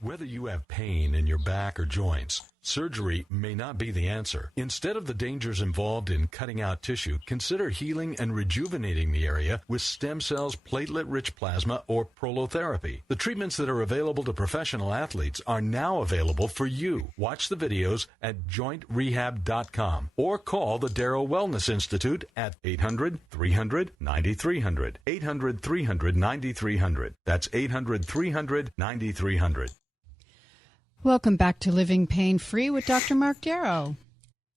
Whether you have pain in your back or joints, surgery may not be the answer. Instead of the dangers involved in cutting out tissue, consider healing and rejuvenating the area with stem cells, platelet-rich plasma, or prolotherapy. The treatments that are available to professional athletes are now available for you. Watch the videos at JointRehab.com or call the Darrow Wellness Institute at 800-300-9300. 800-300-9300. That's 800-300-9300. Welcome back to Living Pain Free with Dr. Marc Darrow.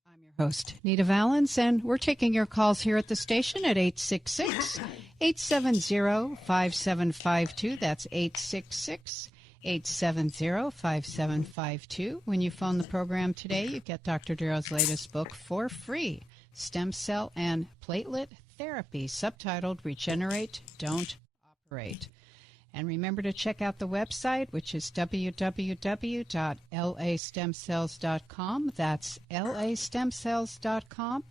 I'm your host, Nita Valens, and we're taking your calls here at the station at 866-870-5752. That's 866-870-5752. When you phone the program today, you get Dr. Darrow's latest book for free, Stem Cell and Platelet Therapy, subtitled Regenerate, Don't Operate. And remember to check out the website, which is www.lastemcells.com. That's lastemcells.com.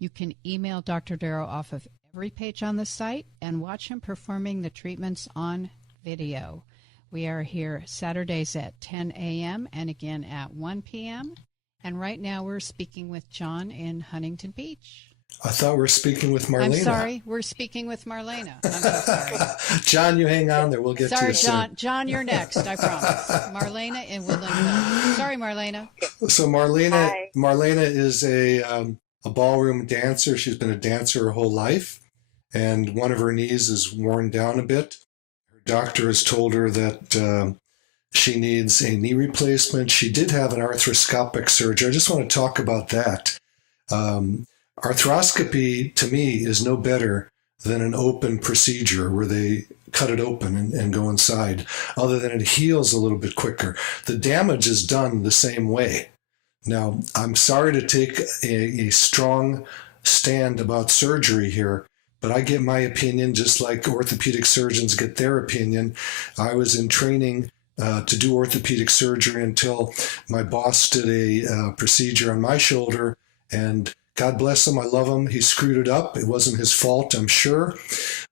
You can email Dr. Darrow off of every page on the site and watch him performing the treatments on video. We are here Saturdays at 10 a.m. and again at 1 p.m. And right now we're speaking with John in Huntington Beach. I thought we were speaking with Marlena. I'm sorry, we're speaking with Marlena. I'm so sorry. John, you hang on there. We'll get to you soon. Sorry, John, you're next, I promise. Marlena in Woodlandville. Sorry, Marlena. So Marlena is a ballroom dancer. She's been a dancer her whole life, and one of her knees is worn down a bit. Her doctor has told her that she needs a knee replacement. She did have an arthroscopic surgery. I just want to talk about that. Arthroscopy, to me, is no better than an open procedure where they cut it open and go inside, other than it heals a little bit quicker. The damage is done the same way. Now, I'm sorry to take a strong stand about surgery here, but I get my opinion just like orthopedic surgeons get their opinion. I was in training to do orthopedic surgery until my boss did a procedure on my shoulder, and God bless him, I love him. He screwed it up. It wasn't his fault, I'm sure.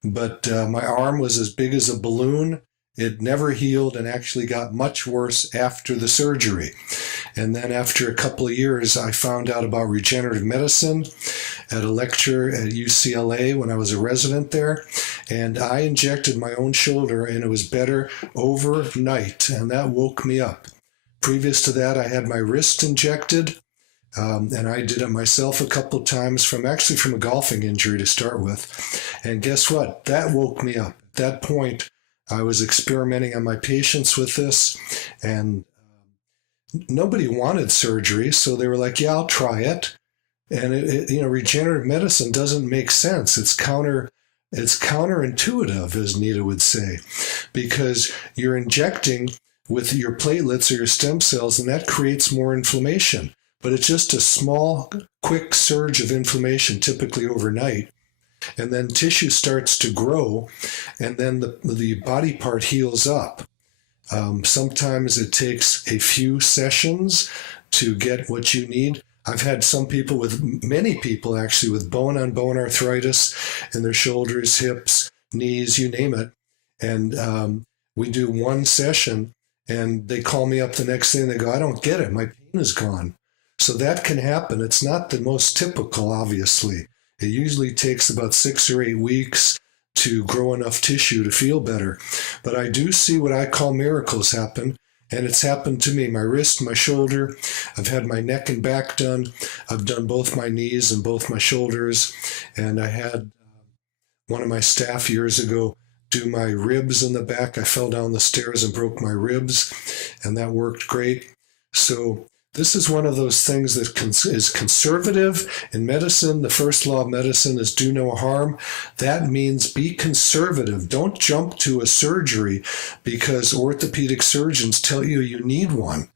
But my arm was as big as a balloon. It never healed and actually got much worse after the surgery. And then after a couple of years, I found out about regenerative medicine at a lecture at UCLA when I was a resident there. And I injected my own shoulder, and it was better overnight. And that woke me up. Previous to that, I had my wrist injected. And I did it myself a couple of times from a golfing injury to start with. And guess what? That woke me up. At that point, I was experimenting on my patients with this, and nobody wanted surgery. So they were like, yeah, I'll try it. And regenerative medicine doesn't make sense. It's counterintuitive, as Nita would say, because you're injecting with your platelets or your stem cells, and that creates more inflammation. But it's just a small, quick surge of inflammation, typically overnight. And then tissue starts to grow, and then the body part heals up. Sometimes it takes a few sessions to get what you need. I've had many people actually, with bone-on-bone arthritis in their shoulders, hips, knees, you name it. And we do one session, and they call me up the next day, and they go, I don't get it. My pain is gone. So that can happen. It's not the most typical, obviously. It usually takes about 6 or 8 weeks to grow enough tissue to feel better. But I do see what I call miracles happen, and it's happened to me. My wrist, my shoulder, I've had my neck and back done. I've done both my knees and both my shoulders. And I had one of my staff years ago do my ribs in the back. I fell down the stairs and broke my ribs, and that worked great. So this is one of those things that is conservative. In medicine, the first law of medicine is do no harm. That means be conservative. Don't jump to a surgery because orthopedic surgeons tell you you need one.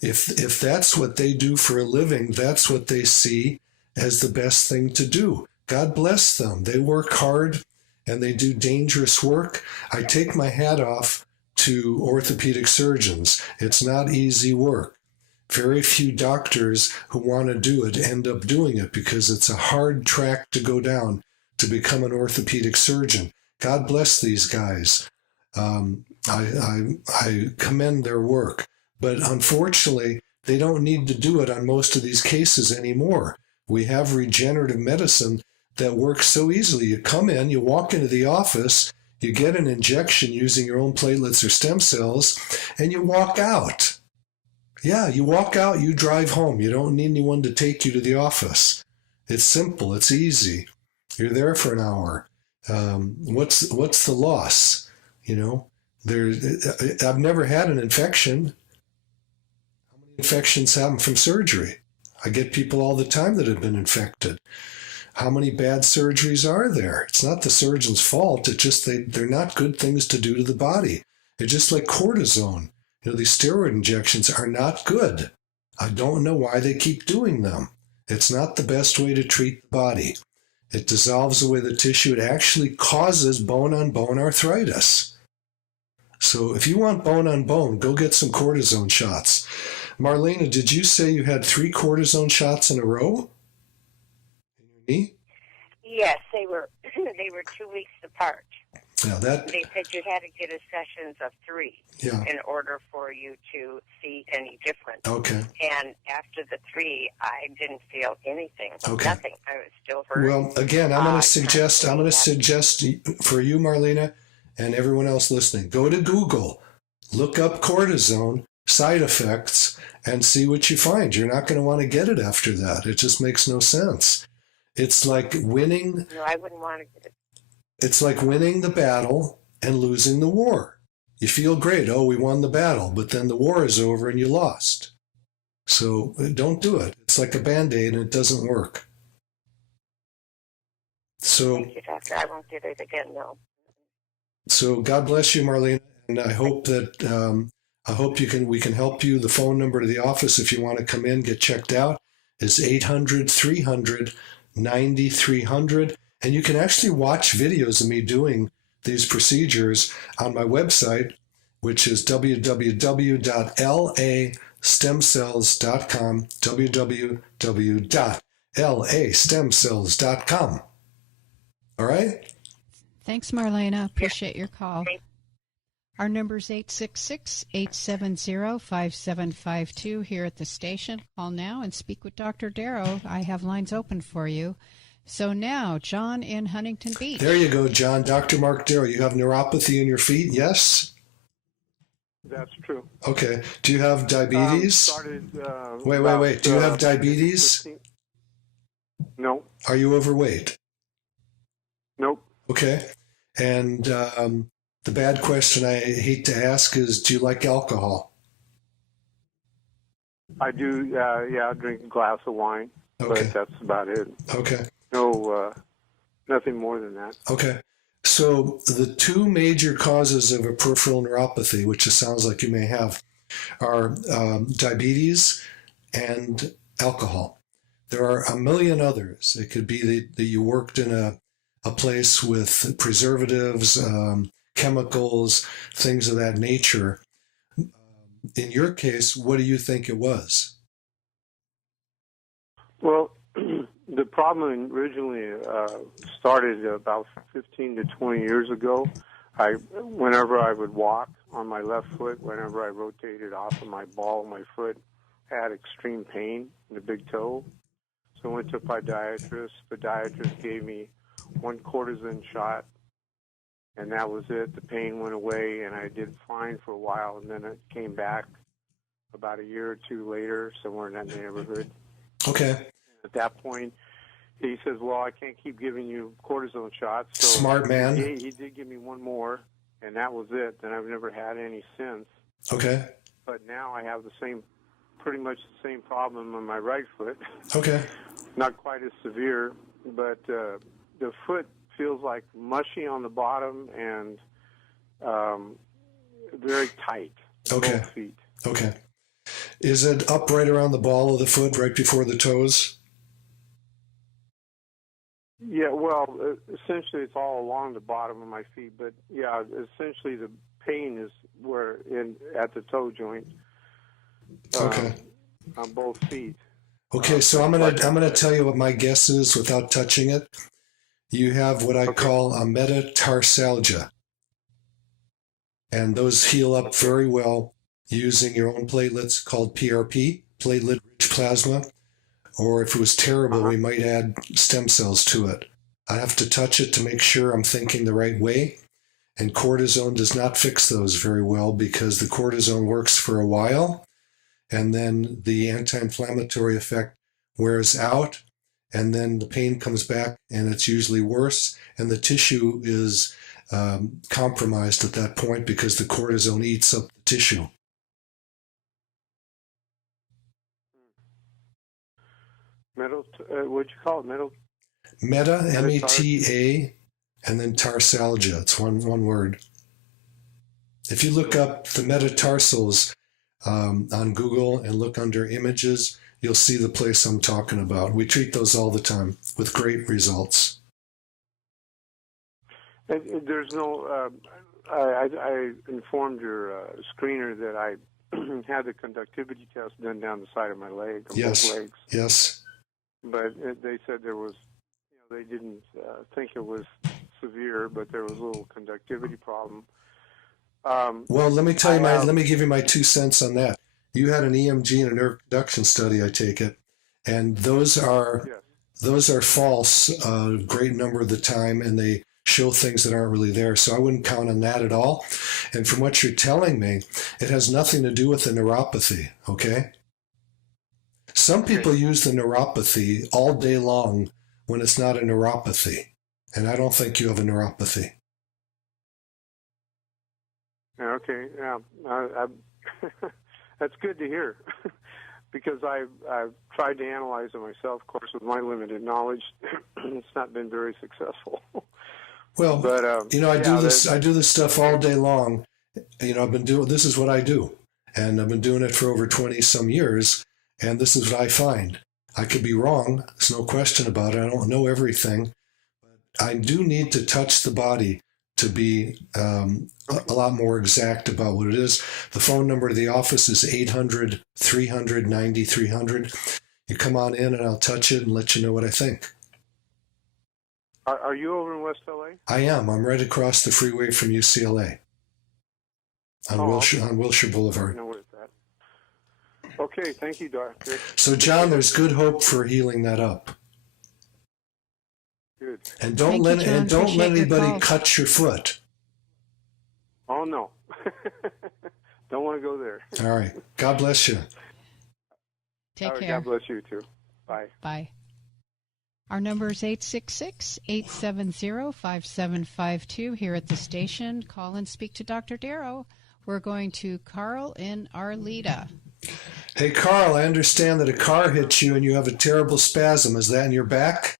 If that's what they do for a living, that's what they see as the best thing to do. God bless them. They work hard and they do dangerous work. I take my hat off to orthopedic surgeons. It's not easy work. Very few doctors who want to do it end up doing it because it's a hard track to go down to become an orthopedic surgeon. God bless these guys. I commend their work, but unfortunately, they don't need to do it on most of these cases anymore. We have regenerative medicine that works so easily. You come in, you walk into the office, you get an injection using your own platelets or stem cells, and you walk out. Yeah, you walk out, you drive home. You don't need anyone to take you to the office. It's simple, it's easy. You're there for an hour. What's the loss? You know, I've never had an infection. How many infections happen from surgery? I get people all the time that have been infected. How many bad surgeries are there? It's not the surgeon's fault. It's just they're not good things to do to the body. They're just like cortisone. You know, these steroid injections are not good. I don't know why they keep doing them. It's not the best way to treat the body. It dissolves away the tissue. It actually causes bone-on-bone arthritis. So if you want bone-on-bone, go get some cortisone shots. Marlena, did you say you had 3 cortisone shots in a row? In your knee? Yes, they were 2 weeks apart. Yeah, They said you had to get a sessions of 3 yeah. in order for you to see any difference. Okay. And after the 3, I didn't feel anything. Okay. Nothing. I was still hurting. Well, again, I'm going to suggest for you, Marlena, and everyone else listening, go to Google, look up cortisone side effects, and see what you find. You're not going to want to get it after that. It just makes no sense. It's like winning. No, I wouldn't want to get it. It's like winning the battle and losing the war. You feel great. Oh, we won the battle, but then the war is over and you lost. So don't do it. It's like a Band-Aid and it doesn't work. So, Thank you, doctor. I won't get it again, no. So God bless you, Marlene, and I hope that we can help you. The phone number to the office if you want to come in, get checked out, is 800-300-9300. And you can actually watch videos of me doing these procedures on my website, which is www.lastemcells.com, www.lastemcells.com. All right? Thanks, Marlena. Appreciate your call. Our number is 866-870-5752 here at the station. Call now and speak with Dr. Darrow. I have lines open for you. So now, John in Huntington Beach. There you go, John. Dr. Marc Darrow, you have neuropathy in your feet, yes? That's true. Okay. Do you have diabetes? Wait. Do you have diabetes? 15. No. Are you overweight? Nope. Okay. And the bad question I hate to ask is, do you like alcohol? I do, I drink a glass of wine, Okay. but that's about it. Okay. No, nothing more than that. Okay. So the 2 major causes of a peripheral neuropathy, which it sounds like you may have, are diabetes and alcohol. There are a million others. It could be that you worked in a place with preservatives, chemicals, things of that nature. In your case, what do you think it was? Well, the problem originally started about 15 to 20 years ago. Whenever I would walk on my left foot, whenever I rotated off of my ball of my foot, I had extreme pain in the big toe. So I went to a podiatrist. The podiatrist gave me 1 cortisone shot, and that was it. The pain went away, and I did fine for a while, and then it came back about a year or 2 later, somewhere in that neighborhood. Okay. At that point, he says, well, I can't keep giving you cortisone shots. So Smart man. He did give me 1 more, and that was it. And I've never had any since. Okay. But now I have pretty much the same problem on my right foot. Okay. Not quite as severe, but the foot feels like mushy on the bottom and very tight. Okay. Both feet. Okay. Is it up right around the ball of the foot, right before the toes? Yeah, well, essentially it's all along the bottom of my feet, but yeah, essentially the pain is at the toe joint. Okay. On both feet. Okay, so I'm gonna tell you what my guess is without touching it. You have what I call a metatarsalgia. and those heal up very well using your own platelets called PRP, platelet-rich plasma. Or if it was terrible, we might add stem cells to it. I have to touch it to make sure I'm thinking the right way. And cortisone does not fix those very well because the cortisone works for a while, and then the anti-inflammatory effect wears out, and then the pain comes back, and it's usually worse, and the tissue is compromised at that point because the cortisone eats up the tissue. What'd you call it? Meta, M-E-T-A, and then tarsalgia. It's one word. If you look up the metatarsals on Google and look under images, you'll see the place I'm talking about. We treat those all the time with great results. There's no. I informed your screener that I had the conductivity test done down the side of my leg, both legs. Yes. But they said there was, they didn't think it was severe, but there was a little conductivity problem. Well, let me tell you let me give you my 2 cents on that. You had an EMG and a nerve conduction study, I take it, and those are false a great number of the time, and they show things that aren't really there. So I wouldn't count on that at all. And from what you're telling me, it has nothing to do with the neuropathy. Okay. Some people use the neuropathy all day long when it's not a neuropathy. And I don't think you have a neuropathy. Okay, yeah. That's good to hear. Because I've tried to analyze it myself, of course, with my limited knowledge. It's not been very successful. Well, but, I do this stuff all day long. This is what I do. And I've been doing it for over 20 some years. And this is what I find. I could be wrong. There's no question about it. I don't know everything. But I do need to touch the body to be a lot more exact about what it is. The phone number to the office is 800-300-9300. You come on in and I'll touch it and let you know what I think. Are you over in West LA? I am. I'm right across the freeway from UCLA on Wilshire Boulevard. I know where it's at. Okay, thank you, Doctor. So, John, there's good hope for healing that up. Good. And don't let anybody cut your foot. Oh no, don't want to go there. All right. God bless you. Take care. God bless you too. Bye. Bye. Our number is 866-870-5752 here at the station. Call and speak to Dr. Darrow. We're going to Carl in Arleta. Hey, Carl, I understand that a car hit you and you have a terrible spasm. Is that in your back?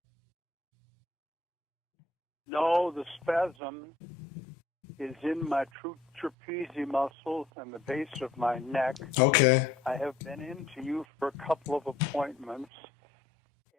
No, the spasm is in my trapezius muscle and the base of my neck. Okay. I have been into you for a couple of appointments,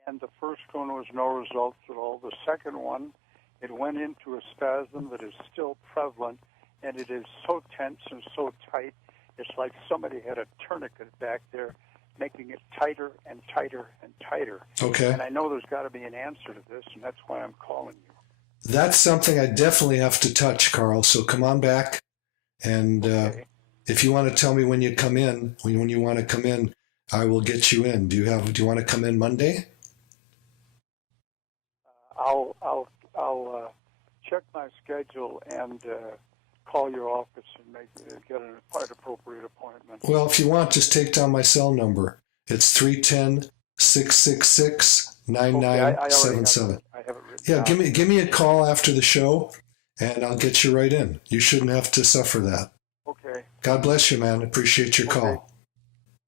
and the first one was no results at all. The second one, it went into a spasm that is still prevalent, and it is so tense and so tight, it's like somebody had a tourniquet back there, making it tighter and tighter and tighter. Okay. And I know there's got to be an answer to this, and that's why I'm calling you. That's something I definitely have to touch, Carl. So come on back, and if you want to tell me when you come in, when you want to come in, I will get you in. Do you want to come in Monday? I'll check my schedule and call your office and get a quite appropriate appointment. Well, if you want, just take down my cell number. It's 310-666-9977. I have it written Yeah, down. give me a call after the show, and I'll get you right in. You shouldn't have to suffer that. Okay. God bless you, man. Appreciate your call.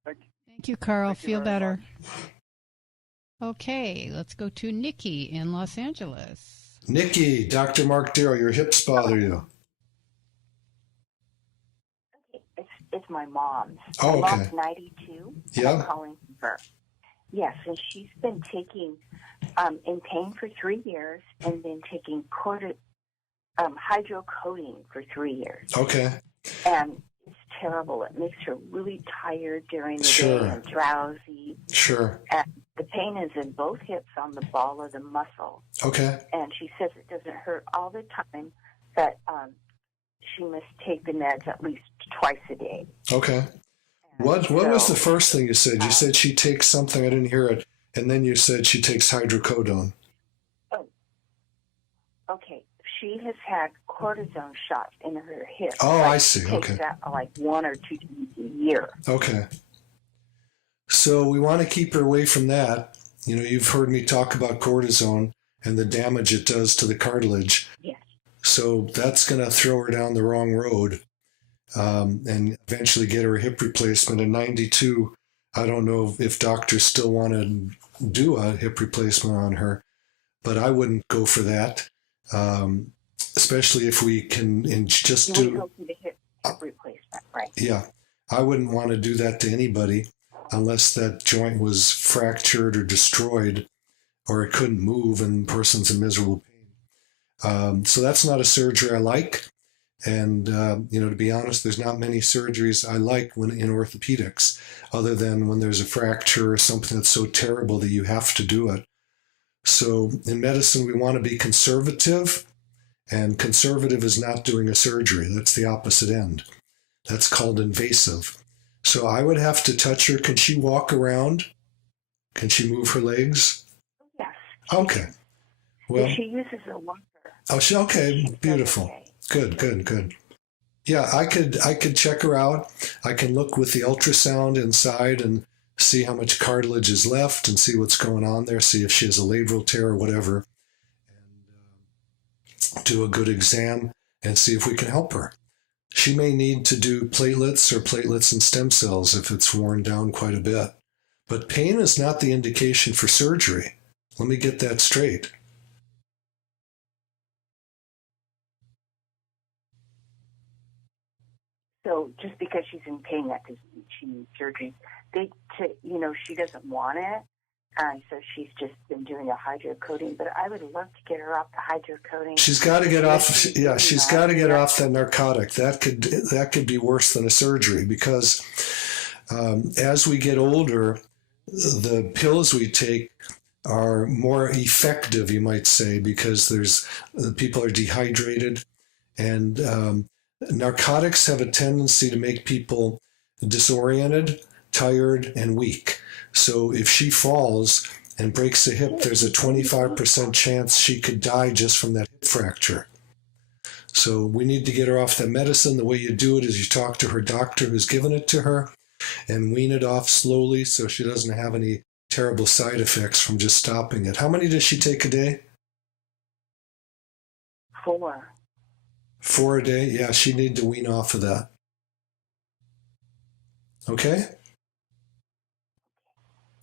Thank you. Thank you, Carl. Thank you Feel very better. much. Okay, let's go to Nikki in Los Angeles. Nikki, Dr. Marc Darrow, your hips bother you. It's my mom's. Oh, my okay. mom's 92. Yeah. I'm calling her. Yes, and she's been taking, in pain for 3 years, and been taking hydrocodone for 3 years. Okay. And it's terrible. It makes her really tired during the Sure. day and drowsy. Sure. And the pain is in both hips on the ball of the muscle. Okay. And she says it doesn't hurt all the time, but she must take the meds at least twice a day. Okay. What was the first thing you said? You said she takes something, I didn't hear it, and then you said she takes hydrocodone. Oh, okay. She has had cortisone shots in her hip. Oh, I see. She Okay. takes that like 1 or 2 times a year. Okay. So we want to keep her away from that. You know, you've heard me talk about cortisone and the damage it does to the cartilage. Yes. So that's going to throw her down the wrong road and eventually get her a hip replacement. In 92, I don't know if doctors still want to do a hip replacement on her, but I wouldn't go for that, especially if we can just You do... would go for the hip replacement, right? Yeah, I wouldn't want to do that to anybody unless that joint was fractured or destroyed or it couldn't move and the person's in miserable pain. So that's not a surgery I like. And, to be honest, there's not many surgeries I like when in orthopedics, other than when there's a fracture or something that's so terrible that you have to do it. So in medicine, we want to be conservative, and conservative is not doing a surgery. That's the opposite end. That's called invasive. So I would have to touch her. Can she walk around? Can she move her legs? Yes. Okay. Well, She uses a walker. oh, okay, beautiful. Okay. Good. Yeah, I could check her out. I can look with the ultrasound inside and see how much cartilage is left and see what's going on there, see if she has a labral tear or whatever, and do a good exam and see if we can help her. She may need to do platelets and stem cells if it's worn down quite a bit. But pain is not the indication for surgery. Let me get that straight. So just because she's in pain, that doesn't mean she needs surgery. She doesn't want it, so she's just been doing the hydrocodone. But I would love to get her off the hydrocodone. She's got to get off. Yeah, she's got to get off that narcotic. That could be worse than a surgery because as we get older, the pills we take are more effective, you might say, because people are dehydrated, and narcotics have a tendency to make people disoriented, tired, and weak. So if she falls and breaks a hip, there's a 25% chance she could die just from that hip fracture. So we need to get her off that medicine. The way you do it is you talk to her doctor who's given it to her and wean it off slowly so she doesn't have any terrible side effects from just stopping it. How many does she take a day? 4. 4 a day? Yeah, she need to wean off of that. Okay?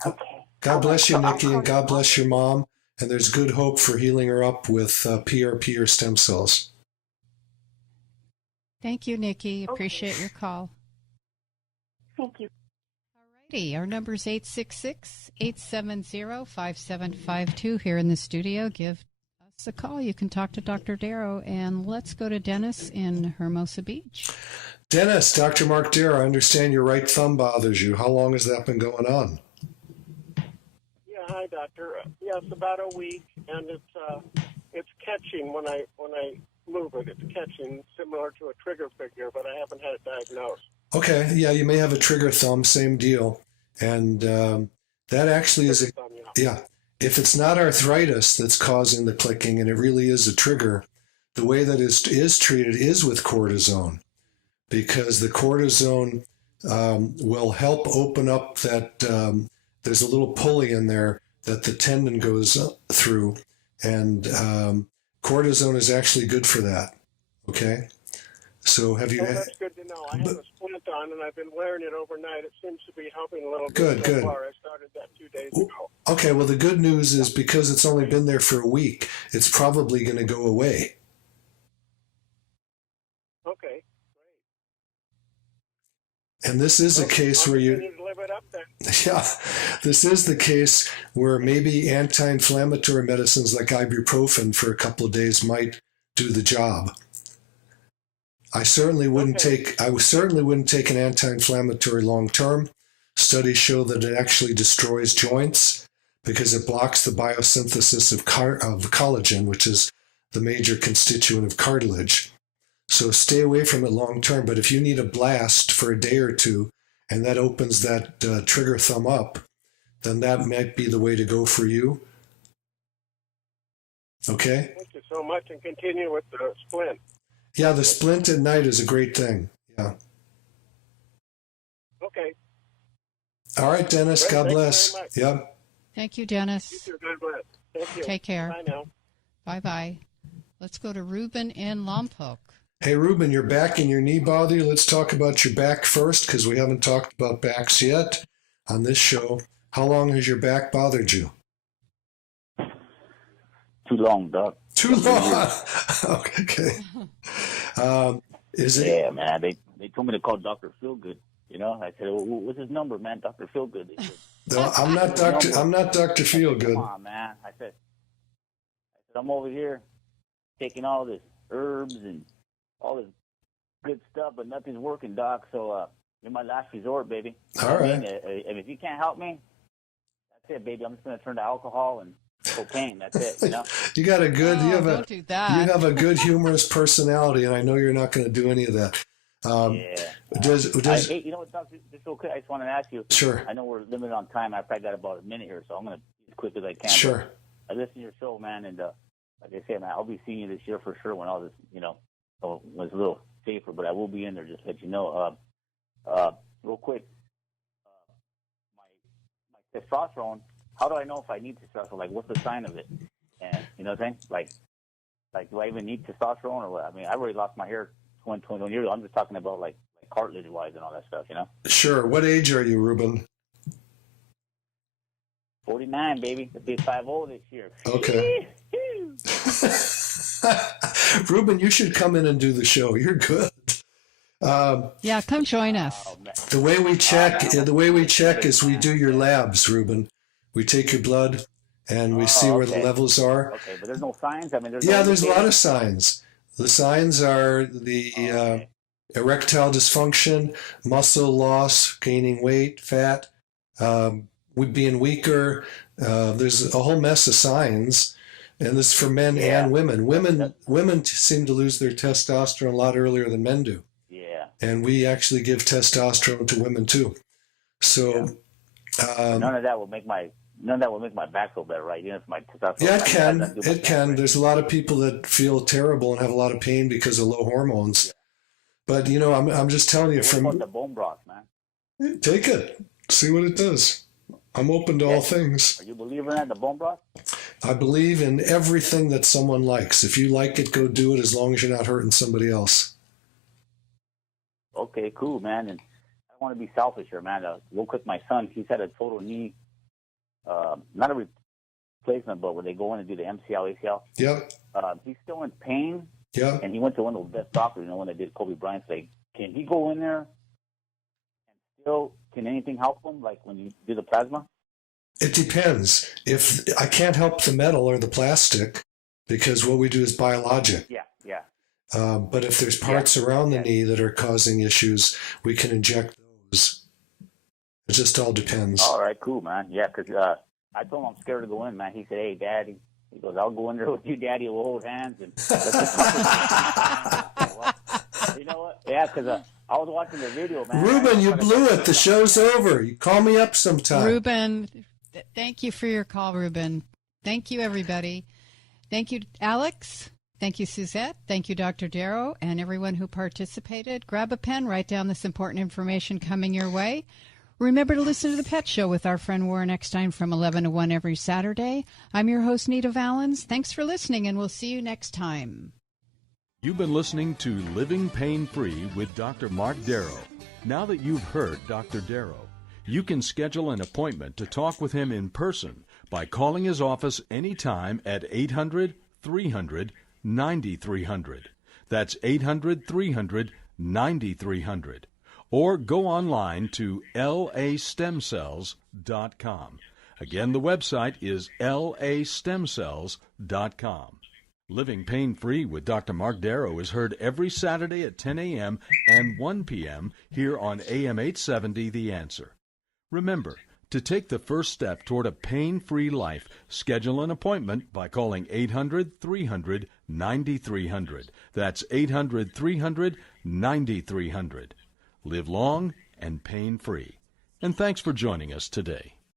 Okay. God bless you, Nikki, and God bless your mom. And there's good hope for healing her up with PRP or stem cells. Thank you, Nikki. Appreciate your call. Thank you. Alrighty, our number is 866-870-5752 here in the studio. Give us a call. You can talk to Dr. Darrow, and let's go to Dennis in Hermosa Beach. Dennis, Dr. Marc Darrow, I understand your right thumb bothers you. How long has that been going on? Yeah, hi, doctor. It's about a week, and it's catching when I move it. It's catching similar to a trigger finger, but I haven't had it diagnosed. Okay, yeah, you may have a trigger thumb, same deal. And that actually is a, yeah, if it's not arthritis that's causing the clicking and it really is a trigger, the way that is treated is with cortisone, because the cortisone will help open up that, there's a little pulley in there that the tendon goes through, and cortisone is actually good for that, okay? So have you... that's good to know. I have a splint on, and I've been wearing it overnight. It seems to be helping a little Good, bit so good. far. I started that 2 days ago. Okay, well, the good news is because it's only been there for a week, it's probably going to go away. Okay, great. And this is a case where you... need to live it up then. Yeah, this is the case where maybe anti-inflammatory medicines like ibuprofen for a couple of days might do the job. I certainly wouldn't take an anti-inflammatory long term. Studies show that it actually destroys joints because it blocks the biosynthesis of collagen, which is the major constituent of cartilage. So stay away from it long term. But if you need a blast for a day or two, and that opens that trigger thumb up, then that might be the way to go for you. Okay? Thank you so much, and continue with the splint. Yeah, the splint at night is a great thing. Yeah. Okay. All right, Dennis. Great, God thank you bless. very much. Yep. Thank you, Dennis. You too. God bless. Thank you. Take care. Bye now. Bye-bye. Let's go to Ruben in Lompoc. Hey, Ruben, your back and your knee bother you? Let's talk about your back first, because we haven't talked about backs yet on this show. How long has your back bothered you? Too long, Doc. Too long. Okay. Is it? Yeah, man. They told me to call Dr. Feelgood. You know, I said, well, "What's his number, man?" Dr. Feelgood. They said, No, I'm not Doctor. I'm not Dr. Feelgood. Come on, man. I said, I'm over here taking all this herbs and all this good stuff, but nothing's working, Doc. So you're my last resort, baby. All right. And if you can't help me, that's it, baby. I'm just gonna turn to alcohol and cocaine. That's it. You know. You got a good. Oh, you have don't do that. You have a good humorous personality, and I know you're not going to do any of that. Yeah. Hey, you know what, Doc? Just real quick, I just want to ask you. Sure. I know we're limited on time. I probably got about a minute here, so I'm going to be as quick as I can. Sure. I listen to your show, man, and like I said, man, I'll be seeing you this year for sure when all this, you know, was a little safer, but I will be in there, just to let you know. Real quick, my testosterone, how do I know if I need testosterone? Like, what's the sign of it? And, you know what I'm saying? Like, do I even need testosterone or what? I mean, I already lost my hair 21 years ago. I'm just talking about, like cartilage-wise and all that stuff, you know? Sure. What age are you, Ruben? 49, baby. It'll be 50 this year. Okay. Ruben, you should come in and do the show. You're good. Yeah, come join us. The way we check is we do your labs, Ruben. We take your blood and we see where the levels are. Okay, but there's no signs? I mean, there's a lot of signs. The signs are the erectile dysfunction, muscle loss, gaining weight, fat, being weaker. There's a whole mess of signs. And this is for men and women. Women seem to lose their testosterone a lot earlier than men do. Yeah. And we actually give testosterone to women too. So none of that will make my back feel better, right? You know, if my testosterone. Yeah, it can. There's a lot of people that feel terrible and have a lot of pain because of low hormones. Yeah. But you know, I'm just telling you what about the bone broth, man? Take it. See what it does. I'm open to all things. Are you a believer in that, the bone broth? I believe in everything that someone likes. If you like it, go do it as long as you're not hurting somebody else. Okay, cool, man. And I don't want to be selfish here, man. Real quick, my son, he's had a total knee, not a replacement, but when they go in and do the MCL, ACL. Yep. He's still in pain. Yeah. And he went to one of the best doctors, you know, when they did Kobe Bryant's leg. Can he go in there and still, can anything help him, like when you do the plasma? It depends. If I can't help the metal or the plastic, because what we do is biologic. Yeah. But if there's parts around the knee that are causing issues, we can inject those. It just all depends. All right, cool, man. Yeah, because I told him I'm scared to go in, man. He said, "Hey, Daddy," he goes, "I'll go in there with you, Daddy. We'll hold hands." And you know what? Yeah, because I was watching the video, man. Ruben, you blew it. The show's over. You call me up sometime. Ruben, thank you for your call, Ruben. Thank you, everybody. Thank you, Alex. Thank you, Suzette. Thank you, Dr. Darrow, and everyone who participated. Grab a pen, write down this important information coming your way. Remember to listen to The Pet Show with our friend Warren Eckstein from 11 to 1 every Saturday. I'm your host, Nita Valens. Thanks for listening, and we'll see you next time. You've been listening to Living Pain-Free with Dr. Marc Darrow. Now that you've heard Dr. Darrow, you can schedule an appointment to talk with him in person by calling his office anytime at 800-300-9300. That's 800-300-9300. Or go online to lastemcells.com. Again, the website is lastemcells.com. Living Pain-Free with Dr. Marc Darrow is heard every Saturday at 10 a.m. and 1 p.m. here on AM 870 The Answer. Remember, To take the first step toward a pain-free life, schedule an appointment by calling 800-300-9300. That's 800-300-9300. Live long and pain-free. And thanks for joining us today.